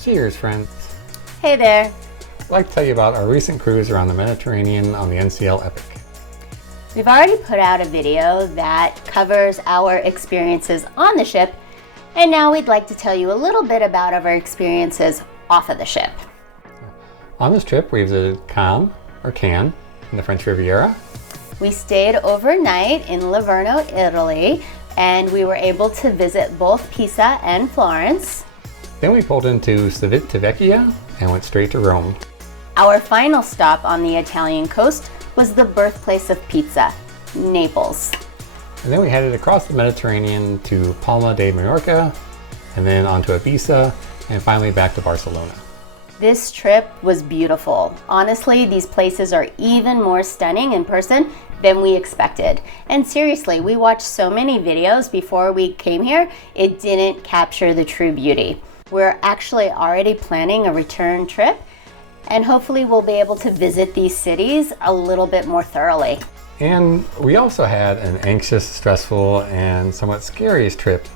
Cheers, friends. Hey there. I'd like to tell you about our recent cruise around the Mediterranean on the NCL Epic. We've already put out a video that covers our experiences on the ship, and now we'd like to tell you a little bit about our experiences off of the ship. On this trip, we visited Cannes, in the French Riviera. We stayed overnight in Livorno, Italy, and we were able to visit both Pisa and Florence. Then we pulled into Civitavecchia and went straight to Rome. Our final stop on the Italian coast was the birthplace of pizza, Naples. And then we headed across the Mediterranean to Palma de Mallorca, and then on to Ibiza, and finally back to Barcelona. This trip was beautiful. Honestly, these places are even more stunning in person than we expected. And seriously, we watched so many videos before we came here, it didn't capture the true beauty. We're actually already planning a return trip, and hopefully we'll be able to visit these cities a little bit more thoroughly. And we also had an anxious, stressful, and somewhat scary trip.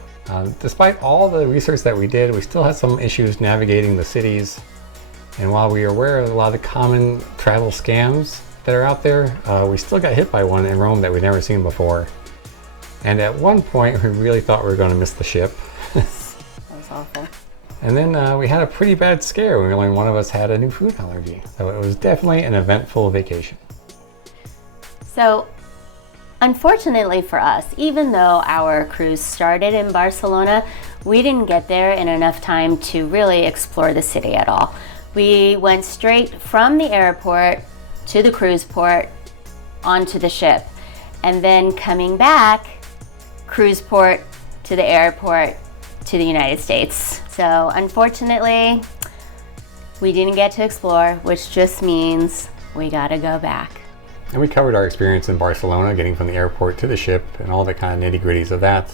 Despite all the research that we did, we still had some issues navigating the cities. And while we are aware of a lot of the common travel scams that are out there, we still got hit by one in Rome that we'd never seen before. And at one point, we really thought we were going to miss the ship. That was awful. And then we had a pretty bad scare when only one of us had a new food allergy. So it was definitely an eventful vacation. So, unfortunately for us, even though our cruise started in Barcelona, we didn't get there in enough time to really explore the city at all. We went straight from the airport to the cruise port onto the ship, and then coming back, cruise port to the airport to the United States. So unfortunately, we didn't get to explore, which just means we gotta go back. And we covered our experience in Barcelona, getting from the airport to the ship and all the kind of nitty-gritties of that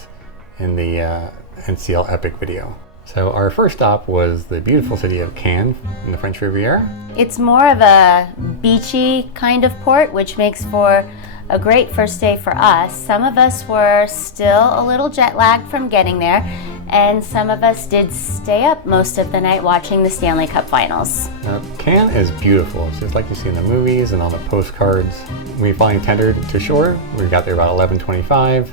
in the NCL Epic video. So our first stop was the beautiful city of Cannes in the French Riviera. It's more of a beachy kind of port, which makes for a great first day for us. Some of us were still a little jet lagged from getting there, and some of us did stay up most of the night watching the Stanley Cup finals. Now, Cannes is beautiful. It's just like you see in the movies and on the postcards. We finally tendered to shore. We got there about 11:25.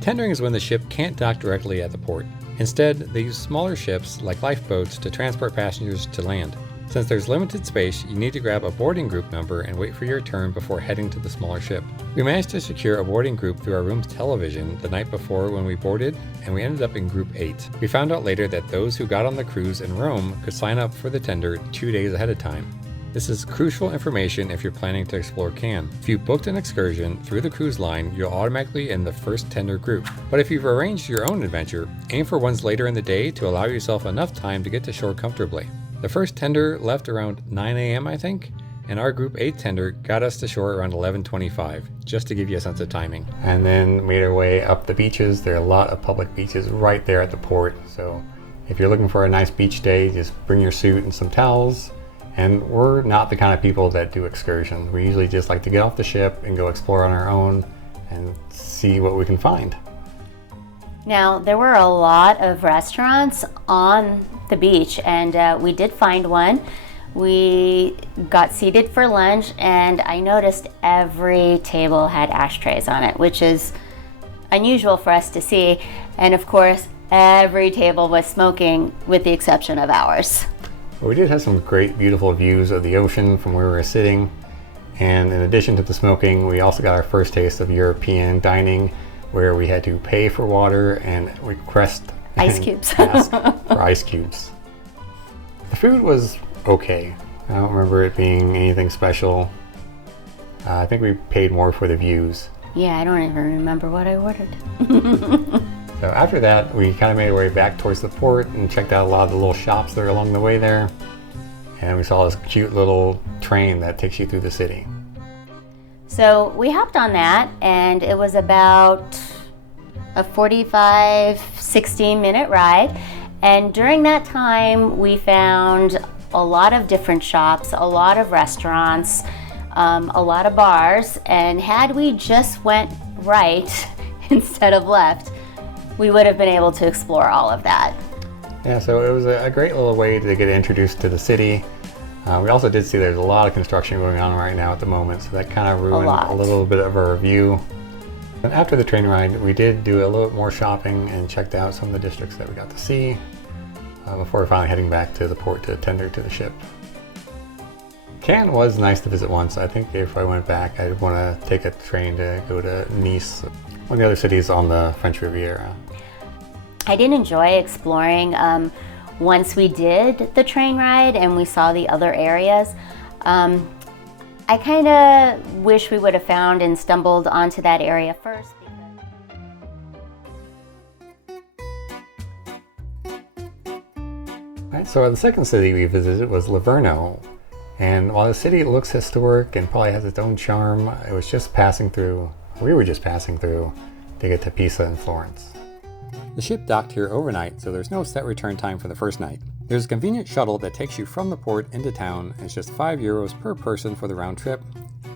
Tendering is when the ship can't dock directly at the port. Instead, they use smaller ships like lifeboats to transport passengers to land. Since there's limited space, you need to grab a boarding group number and wait for your turn before heading to the smaller ship. We managed to secure a boarding group through our room's television the night before when we boarded, and we ended up in group 8. We found out later that those who got on the cruise in Rome could sign up for the tender 2 days ahead of time. This is crucial information if you're planning to explore Cannes. If you booked an excursion through the cruise line, you'll automatically in the first tender group. But if you've arranged your own adventure, aim for ones later in the day to allow yourself enough time to get to shore comfortably. The first tender left around 9 a.m. I think, and our group 8 tender got us to shore around 11:25, just to give you a sense of timing. And then made our way up the beaches. There are a lot of public beaches right there at the port, so if you're looking for a nice beach day, just bring your suit and some towels. And we're not the kind of people that do excursions. We usually just like to get off the ship and go explore on our own and see what we can find. Now, there were a lot of restaurants on the beach, and we did find one. We got seated for lunch, and I noticed every table had ashtrays on it, which is unusual for us to see. And of course, every table was smoking with the exception of ours. We did have some great, beautiful views of the ocean from where we were sitting. And in addition to the smoking, we also got our first taste of European dining, where we had to pay for water and request ice cubes. Ask for ice cubes. The food was okay. I don't remember it being anything special. I think we paid more for the views. Yeah, I don't even remember what I ordered. So after that, we kind of made our way back towards the port and checked out a lot of the little shops that are along the way there. And we saw this cute little train that takes you through the city. So we hopped on that, and it was about a 45-16 minute ride. And during that time, we found a lot of different shops, a lot of restaurants, a lot of bars. And had we just went right instead of left, we would have been able to explore all of that. Yeah, so it was a great little way to get introduced to the city. We also did see there's a lot of construction going on right now at the moment, so that kind of ruined a little bit of our view. And after the train ride, we did do a little bit more shopping and checked out some of the districts that we got to see before finally heading back to the port to tender to the ship. Cannes was nice to visit once. I think if I went back, I'd want to take a train to go to Nice, one of the other cities on the French Riviera. I did enjoy exploring once we did the train ride and we saw the other areas. I kind of wish we would have found and stumbled onto that area first. Right, so the second city we visited was Livorno. And while the city looks historic and probably has its own charm, we were just passing through to get to Pisa and Florence. The ship docked here overnight, so there's no set return time for the first night. There's a convenient shuttle that takes you from the port into town, and it's just €5 per person for the round trip.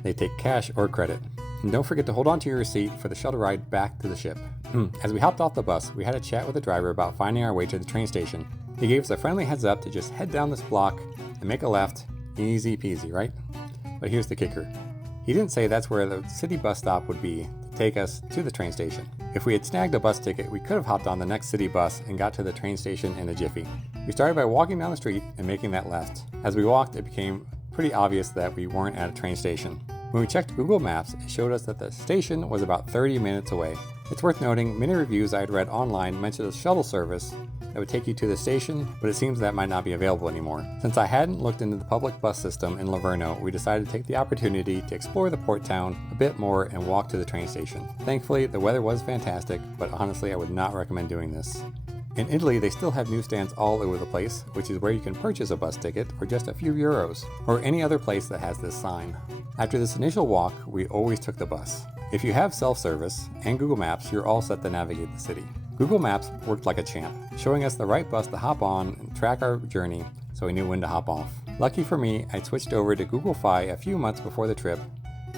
They take cash or credit. And don't forget to hold on to your receipt for the shuttle ride back to the ship. As we hopped off the bus, we had a chat with the driver about finding our way to the train station. He gave us a friendly heads up to just head down this block and make a left. Easy peasy, right? But here's the kicker. He didn't say that's where the city bus stop would be to take us to the train station. If we had snagged a bus ticket, we could have hopped on the next city bus and got to the train station in a jiffy. We started by walking down the street and making that left. As we walked, it became pretty obvious that we weren't at a train station. When we checked Google Maps, it showed us that the station was about 30 minutes away. It's worth noting, many reviews I had read online mentioned a shuttle service that would take you to the station, but it seems that might not be available anymore. Since I hadn't looked into the public bus system in Livorno, we decided to take the opportunity to explore the port town a bit more and walk to the train station. Thankfully, the weather was fantastic, but honestly, I would not recommend doing this. In Italy, they still have newsstands all over the place, which is where you can purchase a bus ticket for just a few euros, or any other place that has this sign. After this initial walk, we always took the bus. If you have self-service and Google Maps, you're all set to navigate the city. Google Maps worked like a champ, showing us the right bus to hop on and track our journey so we knew when to hop off. Lucky for me, I switched over to Google Fi a few months before the trip.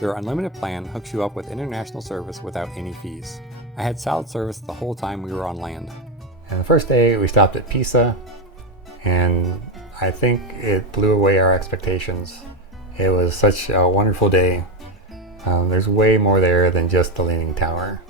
Their unlimited plan hooks you up with international service without any fees. I had solid service the whole time we were on land. And the first day we stopped at Pisa, and I think it blew away our expectations. It was such a wonderful day. There's way more there than just the Leaning Tower.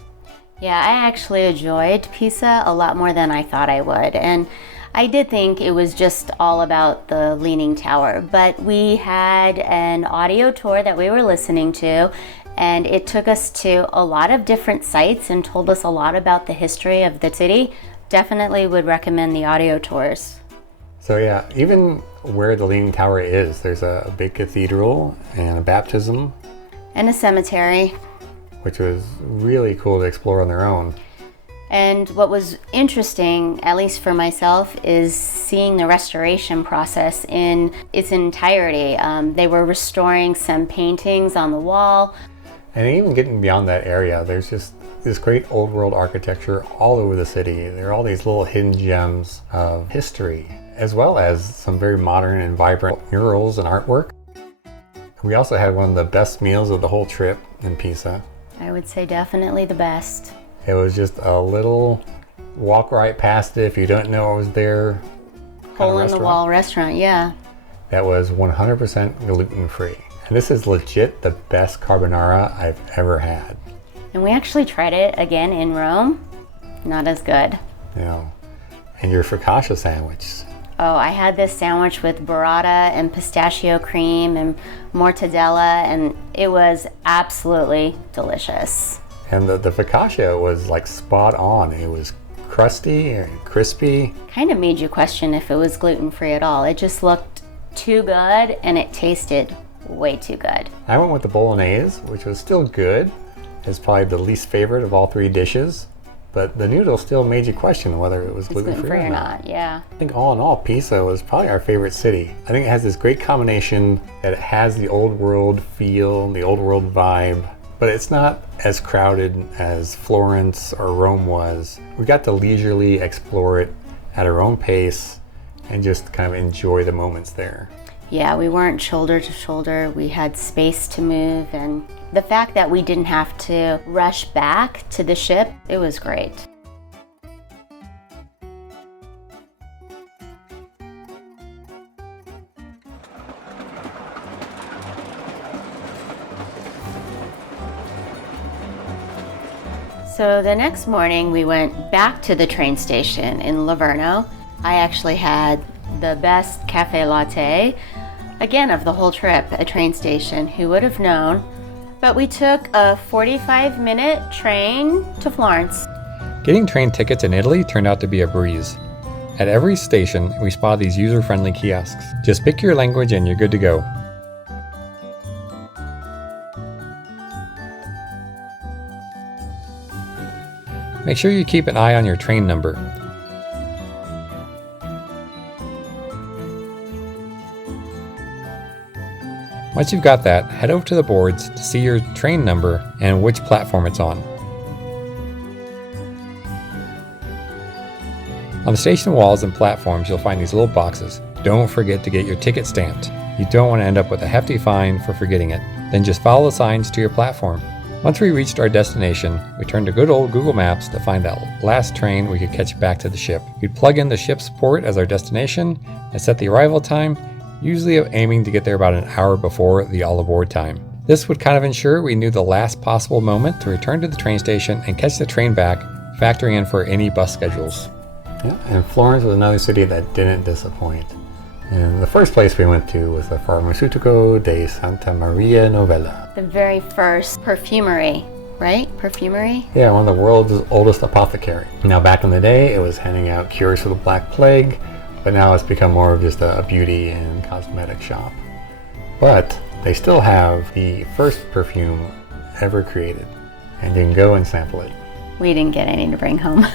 Yeah, I actually enjoyed Pisa a lot more than I thought I would. And I did think it was just all about the Leaning Tower. But we had an audio tour that we were listening to, and it took us to a lot of different sites and told us a lot about the history of the city. Definitely would recommend the audio tours. So yeah, even where the Leaning Tower is, there's a big cathedral and a baptism. And a cemetery. Which was really cool to explore on their own. And what was interesting, at least for myself, is seeing the restoration process in its entirety. They were restoring some paintings on the wall. And even getting beyond that area, there's just this great old world architecture all over the city. There are all these little hidden gems of history, as well as some very modern and vibrant murals and artwork. We also had one of the best meals of the whole trip in Pisa. I would say definitely the best. It was just a little walk right past it if you don't know it was there. Hole in the wall restaurant, yeah. That was 100% gluten free. And this is legit the best carbonara I've ever had. And we actually tried it again in Rome. Not as good. Yeah. And your focaccia sandwich. Oh, I had this sandwich with burrata and pistachio cream and mortadella, and it was absolutely delicious. And the focaccia was like spot on. It was crusty and crispy. Kind of made you question if it was gluten-free at all. It just looked too good, and it tasted way too good. I went with the bolognese, which was still good. It's probably the least favorite of all three dishes. But the noodle still made you question whether it was gluten-free or not. Yeah. I think all in all, Pisa was probably our favorite city. I think it has this great combination that it has the old world feel, the old world vibe, but it's not as crowded as Florence or Rome was. We got to leisurely explore it at our own pace and just kind of enjoy the moments there. Yeah, we weren't shoulder to shoulder. We had space to move, and the fact that we didn't have to rush back to the ship, it was great. So the next morning we went back to the train station in Livorno. I actually had the best cafe latte, again, of the whole trip, at a train station. Who would have known? But we took a 45-minute train to Florence. Getting train tickets in Italy turned out to be a breeze. At every station, we spotted these user-friendly kiosks. Just pick your language and you're good to go. Make sure you keep an eye on your train number. Once you've got that, head over to the boards to see your train number and which platform it's on. On the station walls and platforms, you'll find these little boxes. Don't forget to get your ticket stamped. You don't want to end up with a hefty fine for forgetting it. Then just follow the signs to your platform. Once we reached our destination, we turned to good old Google Maps to find that last train we could catch back to the ship. We'd plug in the ship's port as our destination and set the arrival time, usually aiming to get there about an hour before the all-aboard time. This would kind of ensure we knew the last possible moment to return to the train station and catch the train back, factoring in for any bus schedules. Yeah, and Florence was another city that didn't disappoint. And the first place we went to was the Farmaceutico de Santa Maria Novella. The very first perfumery, right? Perfumery? Yeah, one of the world's oldest apothecary. Now back in the day, it was handing out cures for the Black Plague, but now it's become more of just a beauty and cosmetic shop. But they still have the first perfume ever created, and you can go and sample it. We didn't get any to bring home.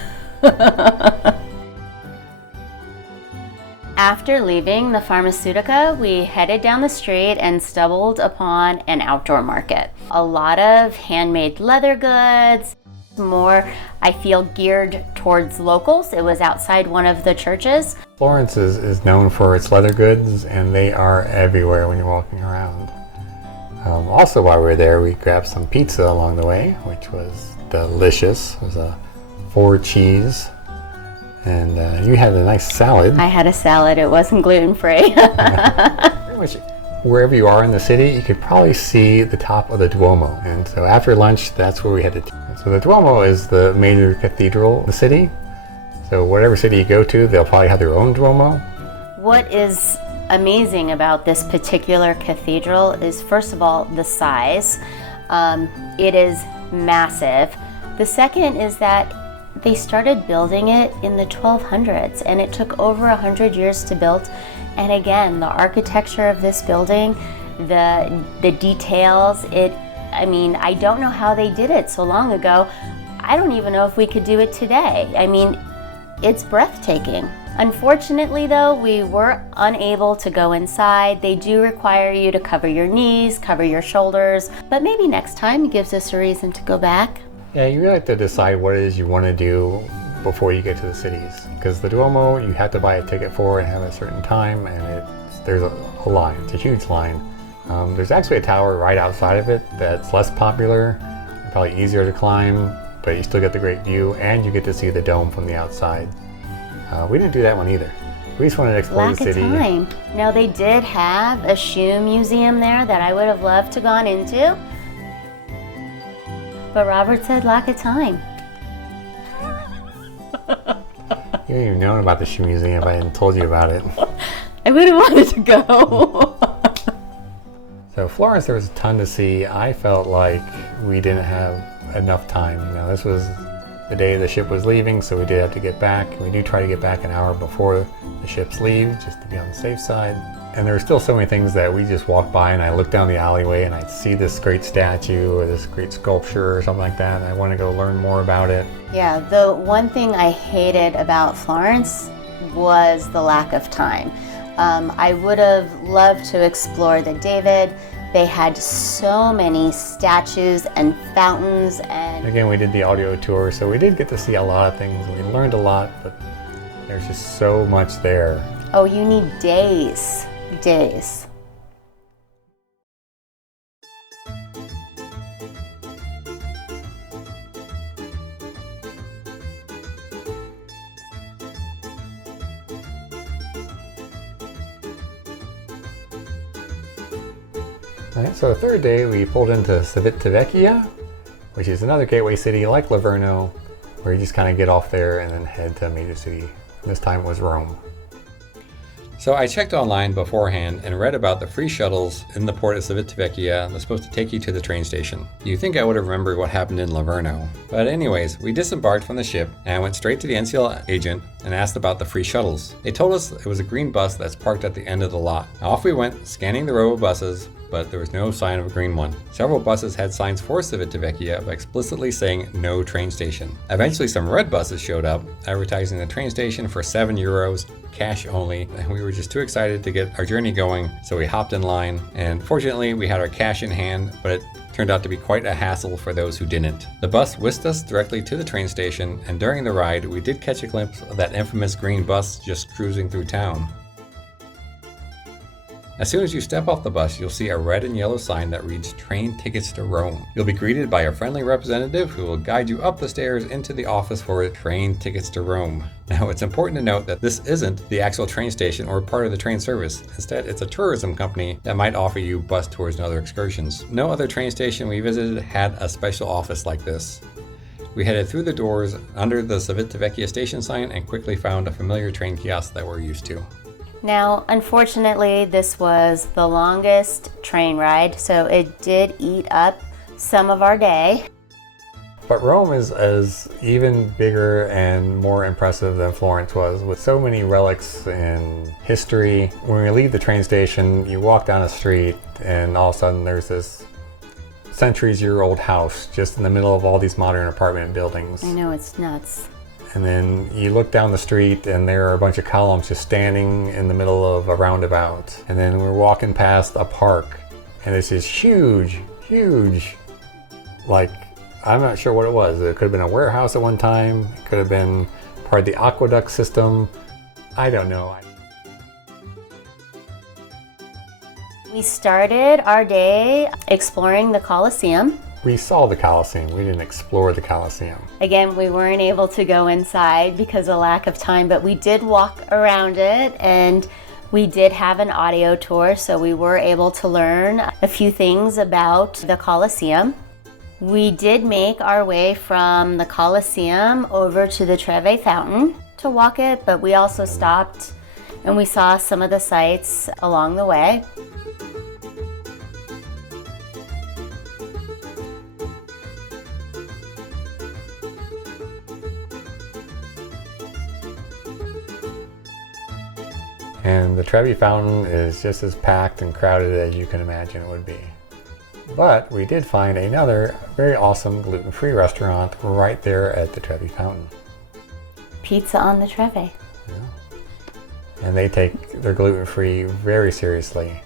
After leaving the Farmaceutica, we headed down the street and stumbled upon an outdoor market. A lot of handmade leather goods, more, I feel, geared towards locals. It was outside one of the churches. Florence is known for its leather goods, and they are everywhere when you're walking around. Also, while we were there, we grabbed some pizza along the way, which was delicious. It was a 4-cheese. And you had a nice salad. I had a salad. It wasn't gluten-free. Pretty much wherever you are in the city, you could probably see the top of the Duomo. And so after lunch, that's where we headed to. So the Duomo is the major cathedral of the city. So whatever city you go to, they'll probably have their own Duomo. What is amazing about this particular cathedral is, first of all, the size. It is massive. The second is that they started building it in the 1200s, and it took over 100 years to build. And again, the architecture of this building, the details, I don't know how they did it so long ago. I don't even know if we could do it today. I mean, it's breathtaking. Unfortunately though, we were unable to go inside. They do require you to cover your knees, cover your shoulders, but maybe next time it gives us a reason to go back. Yeah, you really have to decide what it is you want to do before you get to the cities. Because the Duomo, you have to buy a ticket for and have a certain time, and there's a line. It's a huge line. There's actually a tower right outside of it that's less popular, probably easier to climb, but you still get the great view, and you get to see the dome from the outside. We didn't do that one either. We just wanted to explore the city. Lack of time. Now, they did have a shoe museum there that I would have loved to gone into. But Robert said lack of time. You wouldn't even known about the shoe museum if I hadn't told you about it. I would have wanted to go. So Florence, there was a ton to see. I felt like we didn't have enough time. This was the day the ship was leaving, so we did have to get back. We do try to get back an hour before the ships leave, just to be on the safe side. And there were still so many things that we just walked by, and I looked down the alleyway and I'd see this great statue or this great sculpture or something like that, and I want to go learn more about it. Yeah, the one thing I hated about Florence was the lack of time. I would have loved to explore the David. They had so many statues and fountains, and again, we did the audio tour, so we did get to see a lot of things. We learned a lot, but there's just so much there. Oh, you need days. Days. All right, so the third day we pulled into Civitavecchia, which is another gateway city like Livorno, where you just kind of get off there and then head to a major city. This time it was Rome. So I checked online beforehand and read about the free shuttles in the port of Civitavecchia that's supposed to take you to the train station. You'd think I would have remembered what happened in Livorno. But anyways, we disembarked from the ship and I went straight to the NCL agent and asked about the free shuttles. They told us it was a green bus that's parked at the end of the lot. Off we went, scanning the row of buses, but there was no sign of a green one. Several buses had signs for Civitavecchia explicitly saying no train station. Eventually some red buses showed up, advertising the train station for €7, cash only, and we were just too excited to get our journey going, so we hopped in line, and fortunately we had our cash in hand, but it turned out to be quite a hassle for those who didn't. The bus whisked us directly to the train station, and during the ride we did catch a glimpse of that infamous green bus just cruising through town. As soon as you step off the bus, you'll see a red and yellow sign that reads Train Tickets to Rome. You'll be greeted by a friendly representative who will guide you up the stairs into the office for Train Tickets to Rome. Now, it's important to note that this isn't the actual train station or part of the train service. Instead, it's a tourism company that might offer you bus tours and other excursions. No other train station we visited had a special office like this. We headed through the doors under the Civitavecchia station sign and quickly found a familiar train kiosk that we're used to. Now, unfortunately, this was the longest train ride, so it did eat up some of our day. But Rome is even bigger and more impressive than Florence was, with so many relics and history. When we leave the train station, you walk down a street and all of a sudden there's this centuries-year-old house just in the middle of all these modern apartment buildings. I know, it's nuts. And then you look down the street and there are a bunch of columns just standing in the middle of a roundabout. And then we're walking past a park and it's this huge, like, I'm not sure what it was. It could have been a warehouse at one time. It could have been part of the aqueduct system. I don't know. We started our day exploring the Colosseum. We saw the Colosseum. We didn't explore the Colosseum. Again, we weren't able to go inside because of lack of time, but we did walk around it and we did have an audio tour, so we were able to learn a few things about the Colosseum. We did make our way from the Colosseum over to the Trevi Fountain to walk it, but we also stopped and we saw some of the sights along the way. And the Trevi Fountain is just as packed and crowded as you can imagine it would be. But we did find another very awesome gluten-free restaurant right there at the Trevi Fountain. Pizza on the Trevi. Yeah. And they take their gluten-free very seriously.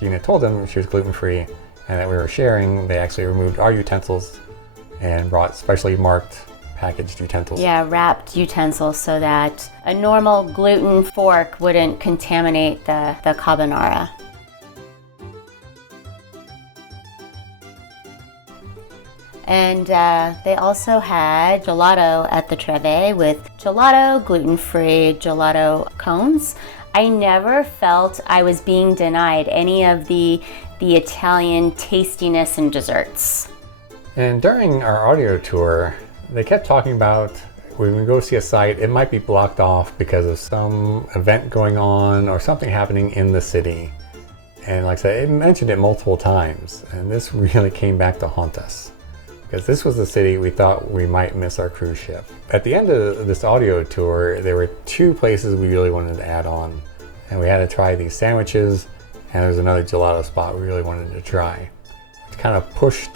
Gina told them she was gluten-free and that we were sharing. They actually removed our utensils and brought specially marked packaged utensils. Yeah, wrapped utensils so that a normal gluten fork wouldn't contaminate the carbonara. And they also had gelato at the Trevi with gelato, gluten-free gelato cones. I never felt I was being denied any of the Italian tastiness and desserts. And during our audio tour, they kept talking about when we go see a site, it might be blocked off because of some event going on or something happening in the city. And like I said, it mentioned it multiple times, and this really came back to haunt us. Because this was the city we thought we might miss our cruise ship. At the end of this audio tour, there were two places we really wanted to add on. And we had to try these sandwiches, and there was another gelato spot we really wanted to try. It kind of pushed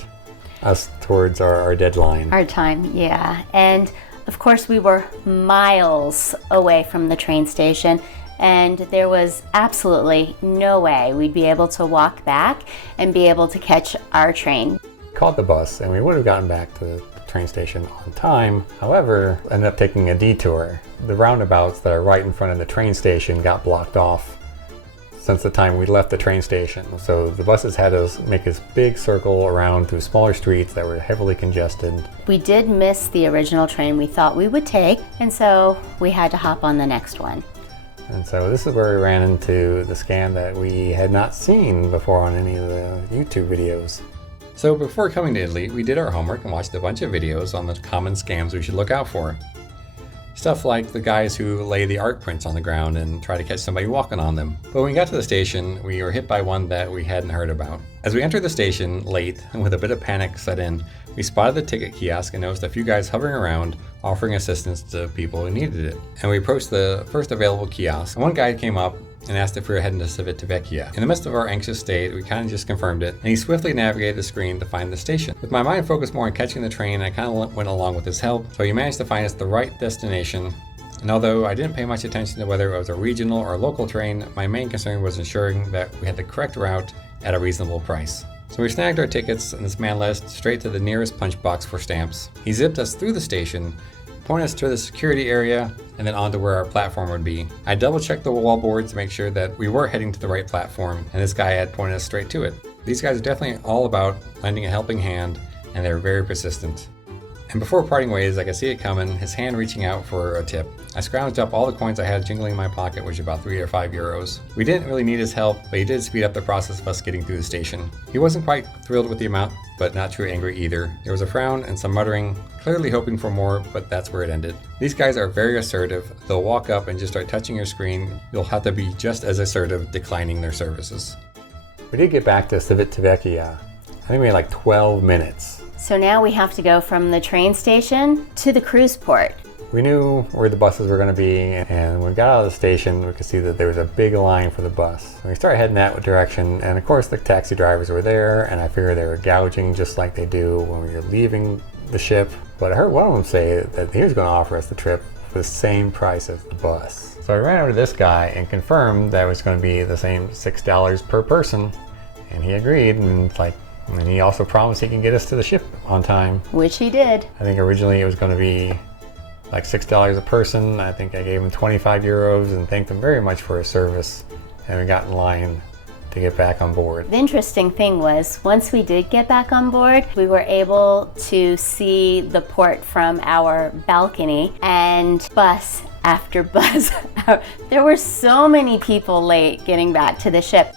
us towards our deadline. Our time, yeah. And of course we were miles away from the train station, and there was absolutely no way we'd be able to walk back and be able to catch our train. Caught the bus and we would have gotten back to the train station on time. However, ended up taking a detour. The roundabouts that are right in front of the train station got blocked off since the time we left the train station. So the buses had us make this big circle around through smaller streets that were heavily congested. We did miss the original train we thought we would take, and so we had to hop on the next one. And so this is where we ran into the scam that we had not seen before on any of the YouTube videos. So before coming to Italy, we did our homework and watched a bunch of videos on the common scams we should look out for. Stuff like the guys who lay the art prints on the ground and try to catch somebody walking on them. But when we got to the station, we were hit by one that we hadn't heard about. As we entered the station late and with a bit of panic set in, we spotted the ticket kiosk and noticed a few guys hovering around offering assistance to people who needed it. And we approached the first available kiosk, and one guy came up and asked if we were heading to Civitavecchia. In the midst of our anxious state, we kind of just confirmed it, and he swiftly navigated the screen to find the station. With my mind focused more on catching the train, I kind of went along with his help, so he managed to find us the right destination. And although I didn't pay much attention to whether it was a regional or local train, my main concern was ensuring that we had the correct route at a reasonable price. So we snagged our tickets, and this man led us straight to the nearest punch box for stamps. He zipped us through the station, pointed us to the security area, and then onto where our platform would be. I double-checked the wallboard to make sure that we were heading to the right platform, and this guy had pointed us straight to it. These guys are definitely all about lending a helping hand, and they're very persistent. And before parting ways, I could see it coming, his hand reaching out for a tip. I scrounged up all the coins I had jingling in my pocket, which was about 3 or 5 euros. We didn't really need his help, but he did speed up the process of us getting through the station. He wasn't quite thrilled with the amount, but not too angry either. There was a frown and some muttering, clearly hoping for more, but that's where it ended. These guys are very assertive. They'll walk up and just start touching your screen. You'll have to be just as assertive declining their services. We did get back to Civitavecchia. I think we had like 12 minutes. So now we have to go from the train station to the cruise port. We knew where the buses were going to be, and when we got out of the station, we could see that there was a big line for the bus. We started heading that direction, and of course the taxi drivers were there, and I figured they were gouging just like they do when we were leaving the ship. But I heard one of them say that he was going to offer us the trip for the same price as the bus. So I ran over to this guy and confirmed that it was going to be the same $6 per person, and he agreed, and he also promised he can get us to the ship on time. Which he did. I think originally it was going to be like $6 a person. I think I gave him 25 euros and thanked him very much for his service. And we got in line to get back on board. The interesting thing was, once we did get back on board, we were able to see the port from our balcony, and bus after bus. There were so many people late getting back to the ship.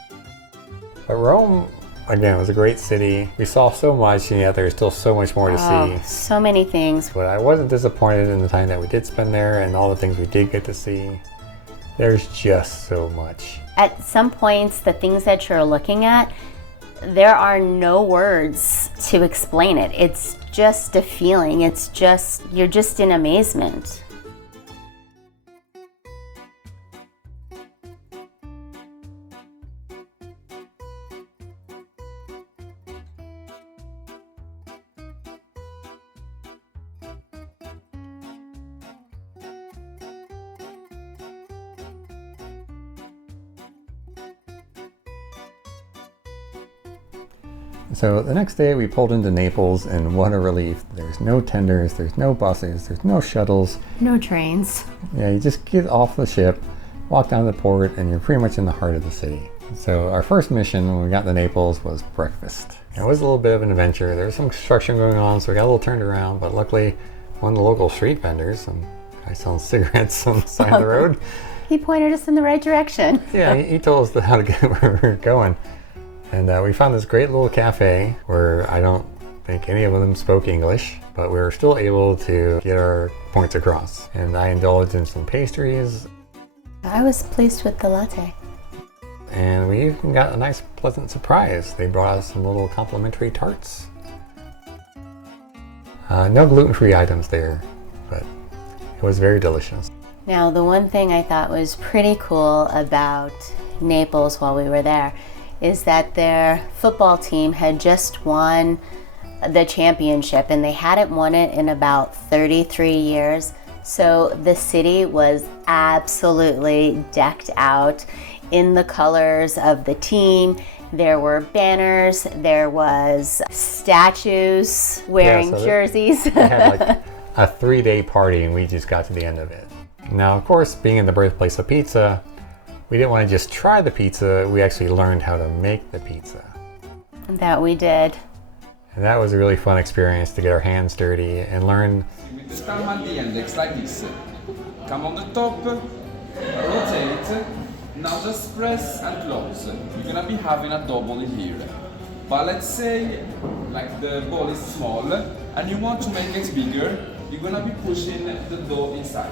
But Rome, again, it was a great city. We saw so much, and yet there's still so much more to see. So many things. But I wasn't disappointed in the time that we did spend there and all the things we did get to see. There's just so much. At some points, the things that you're looking at, there are no words to explain it. It's just a feeling. You're just in amazement. So the next day we pulled into Naples, and what a relief. There's no tenders, there's no buses, there's no shuttles. No trains. Yeah, you just get off the ship, walk down to the port, and you're pretty much in the heart of the city. So our first mission when we got to Naples was breakfast. It was a little bit of an adventure. There was some construction going on, so we got a little turned around, but luckily one of the local street vendors, some guy selling cigarettes on the side of the road. He pointed us in the right direction. Yeah, he told us how to get where we were going. And we found this great little cafe where I don't think any of them spoke English, but we were still able to get our points across. And I indulged in some pastries. I was pleased with the latte. And we even got a nice pleasant surprise. They brought us some little complimentary tarts. No gluten-free items there, but it was very delicious. Now, the one thing I thought was pretty cool about Naples while we were there is that their football team had just won the championship, and they hadn't won it in about 33 years. So the city was absolutely decked out in the colors of the team. There were banners, there was statues wearing jerseys. They had like a 3-day party, and we just got to the end of it. Now, of course, being in the birthplace of pizza, we didn't want to just try the pizza, we actually learned how to make the pizza. That we did. And that was a really fun experience to get our hands dirty and learn. With the stem at the index like this. Come on the top, rotate, now just press and close. You're gonna be having a double in here. But let's say like the ball is small and you want to make it bigger, you're gonna be pushing the dough inside.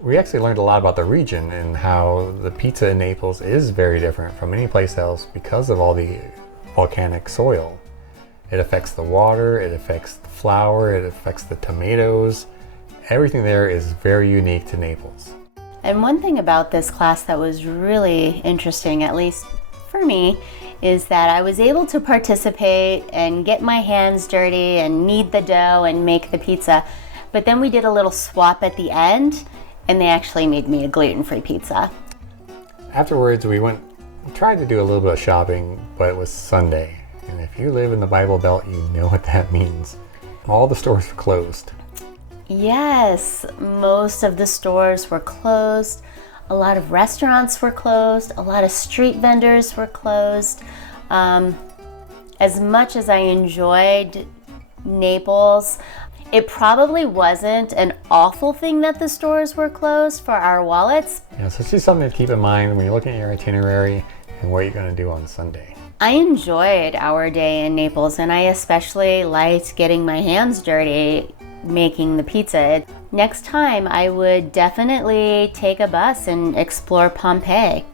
We actually learned a lot about the region and how the pizza in Naples is very different from any place else because of all the volcanic soil. It affects the water, it affects the flour, it affects the tomatoes. Everything there is very unique to Naples. And one thing about this class that was really interesting, at least for me, is that I was able to participate and get my hands dirty and knead the dough and make the pizza. But then we did a little swap at the end, and they actually made me a gluten-free pizza. Afterwards, we tried to do a little bit of shopping, but it was Sunday. And if you live in the Bible Belt, you know what that means. All the stores were closed. Yes, most of the stores were closed. A lot of restaurants were closed. A lot of street vendors were closed. As much as I enjoyed Naples, it probably wasn't an awful thing that the stores were closed for our wallets. Yeah, so it's just something to keep in mind when you're looking at your itinerary and what you're going to do on Sunday. I enjoyed our day in Naples, and I especially liked getting my hands dirty making the pizza. Next time, I would definitely take a bus and explore Pompeii.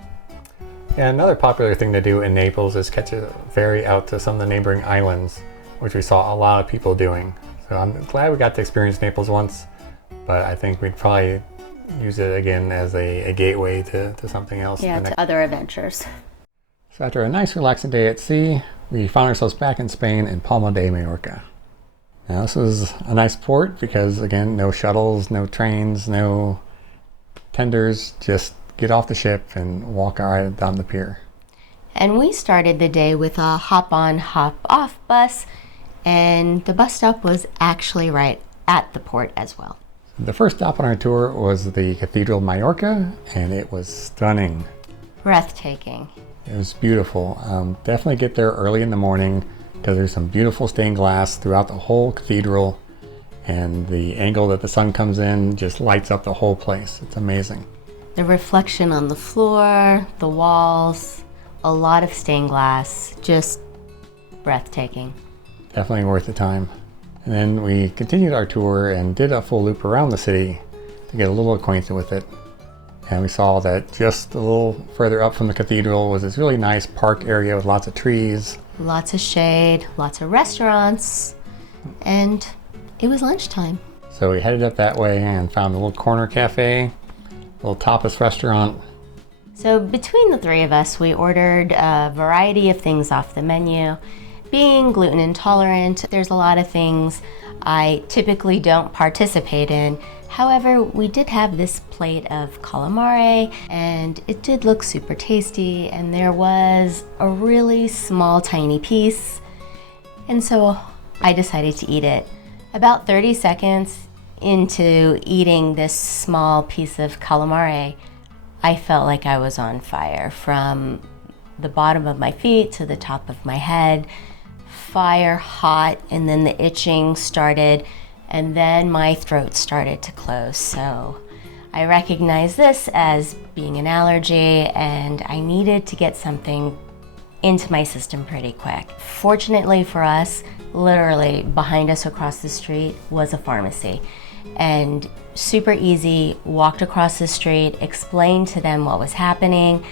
Yeah, another popular thing to do in Naples is catch a ferry out to some of the neighboring islands, which we saw a lot of people doing. So I'm glad we got to experience Naples once, but I think we'd probably use it again as a gateway to something else. Yeah, to other adventures. So after a nice relaxing day at sea, we found ourselves back in Spain in Palma de Mallorca. Now this was a nice port because, again, no shuttles, no trains, no tenders, just get off the ship and walk right down the pier. And we started the day with a hop-on, hop-off bus, and the bus stop was actually right at the port as well. The first stop on our tour was the Cathedral of Mallorca, and it was stunning. Breathtaking. It was beautiful. Definitely get there early in the morning because there's some beautiful stained glass throughout the whole cathedral, and the angle that the sun comes in just lights up the whole place. It's amazing. The reflection on the floor, the walls, a lot of stained glass, just breathtaking. Definitely worth the time. And then we continued our tour and did a full loop around the city to get a little acquainted with it. And we saw that just a little further up from the cathedral was this really nice park area with lots of trees. Lots of shade, lots of restaurants, and it was lunchtime. So we headed up that way and found a little corner cafe, a little tapas restaurant. So between the three of us, we ordered a variety of things off the menu. Being gluten intolerant, there's a lot of things I typically don't participate in. However, we did have this plate of calamari, and it did look super tasty, and there was a really small, tiny piece, and so I decided to eat it. About 30 seconds into eating this small piece of calamari, I felt like I was on fire from the bottom of my feet to the top of my head. Fire hot, and then the itching started, and then my throat started to close. So I recognized this as being an allergy, and I needed to get something into my system pretty quick. Fortunately for us, literally behind us across the street was a pharmacy, and super easy, walked across the street, explained to them what was happening.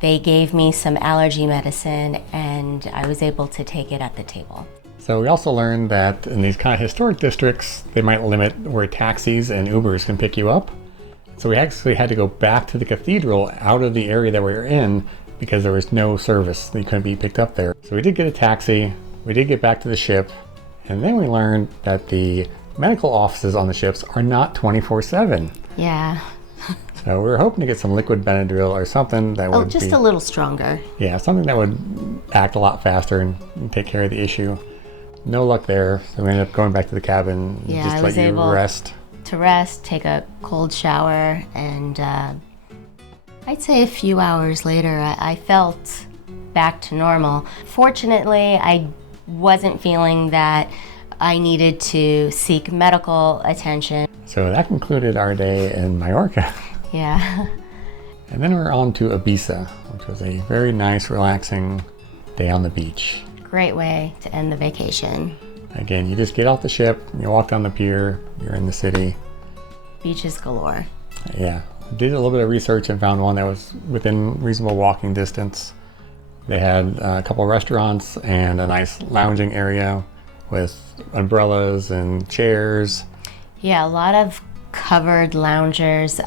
They gave me some allergy medicine, and I was able to take it at the table. So we also learned that in these kind of historic districts, they might limit where taxis and Ubers can pick you up. So we actually had to go back to the cathedral out of the area that we were in because there was no service. They couldn't be picked up there. So we did get a taxi, we did get back to the ship, and then we learned that the medical offices on the ships are not 24/7. Yeah. So we were hoping to get some liquid Benadryl or something that would just a little stronger. Yeah, something that would act a lot faster and take care of the issue. No luck there, so we ended up going back to the cabin and just let you rest. To rest, take a cold shower, and I'd say a few hours later I felt back to normal. Fortunately, I wasn't feeling that I needed to seek medical attention. So that concluded our day in Mallorca. Yeah. And then we were on to Ibiza, which was a very nice, relaxing day on the beach. Great way to end the vacation. Again, you just get off the ship, you walk down the pier, you're in the city. Beaches galore. Yeah, did a little bit of research and found one that was within reasonable walking distance. They had a couple of restaurants and a nice lounging area with umbrellas and chairs. Yeah, a lot of covered loungers,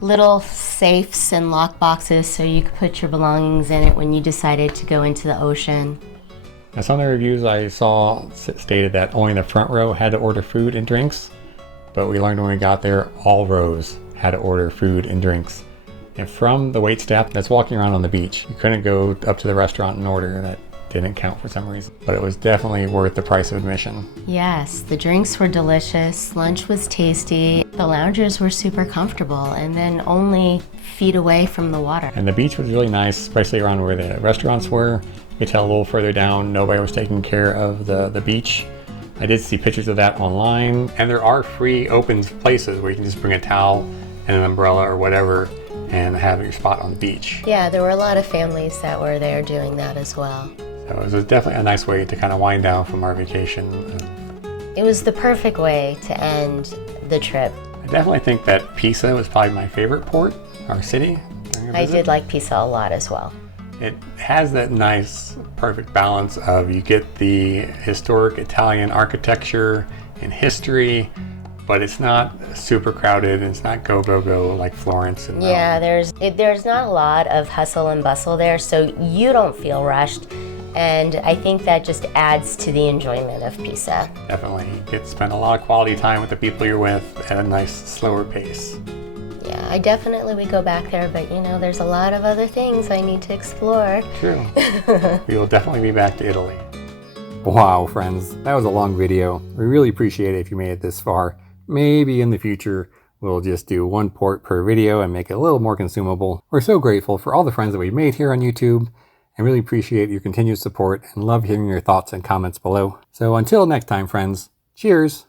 little safes and lock boxes so you could put your belongings in it when you decided to go into the ocean. Now, some of the reviews I saw stated that only the front row had to order food and drinks, but we learned when we got there, all rows had to order food and drinks. And from the wait staff that's walking around on the beach, you couldn't go up to the restaurant and order. That didn't count for some reason, but it was definitely worth the price of admission. Yes, the drinks were delicious, lunch was tasty, the loungers were super comfortable, and then only feet away from the water. And the beach was really nice, especially around where the restaurants were. You could tell a little further down, nobody was taking care of the beach. I did see pictures of that online, and there are free open places where you can just bring a towel and an umbrella or whatever and have your spot on the beach. Yeah, there were a lot of families that were there doing that as well. So it was definitely a nice way to kind of wind down from our vacation. It was the perfect way to end the trip. I definitely think that Pisa was probably my favorite port, our city. I did like Pisa a lot as well. It has that nice, perfect balance of you get the historic Italian architecture and history, but it's not super crowded and it's not go like Florence. And yeah, there's not a lot of hustle and bustle there, so you don't feel rushed. And I think that just adds to the enjoyment of Pisa. Definitely. You get to spend a lot of quality time with the people you're with at a nice, slower pace. Yeah, I definitely would go back there, but there's a lot of other things I need to explore. True. We will definitely be back to Italy. Wow, friends, that was a long video. We really appreciate it if you made it this far. Maybe in the future, we'll just do one port per video and make it a little more consumable. We're so grateful for all the friends that we've made here on YouTube and really appreciate your continued support and love hearing your thoughts and comments below. So until next time, friends, cheers!